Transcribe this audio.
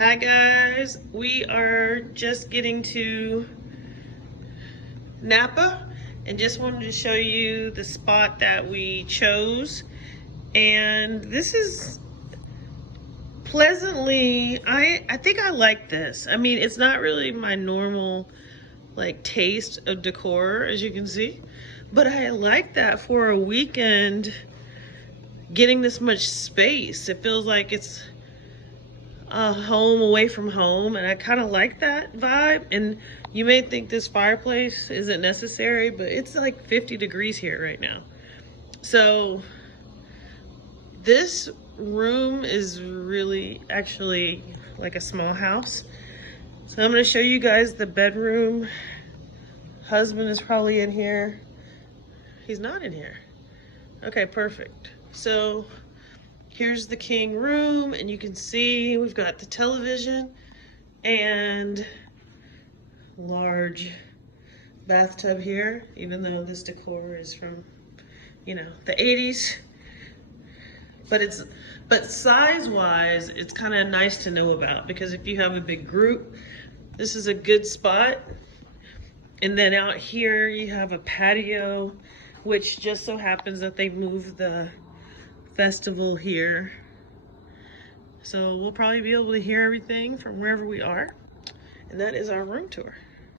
Hi guys, we are just getting to Napa and just wanted to show you the spot that we chose. And this is pleasantly, I think I like this. I mean, it's not really my normal like taste of decor, as you can see, but I like that for a weekend getting this much space. It feels like it's a home away from home, and I kind of like that vibe. And you may think this fireplace isn't necessary, but it's like 50 degrees here right now. So this room is really actually like a small house. So I'm going to show you guys the bedroom. Husband is probably in here. He's not in here. Okay, perfect. So here's the king room, and you can see we've got the television and large bathtub here, even though this decor is from, you know, the 80s. But size-wise, it's kind of nice to know about, because if you have a big group, this is a good spot. And then out here you have a patio, which just so happens that they moved the festival here. So we'll probably be able to hear everything from wherever we are. And that is our room tour.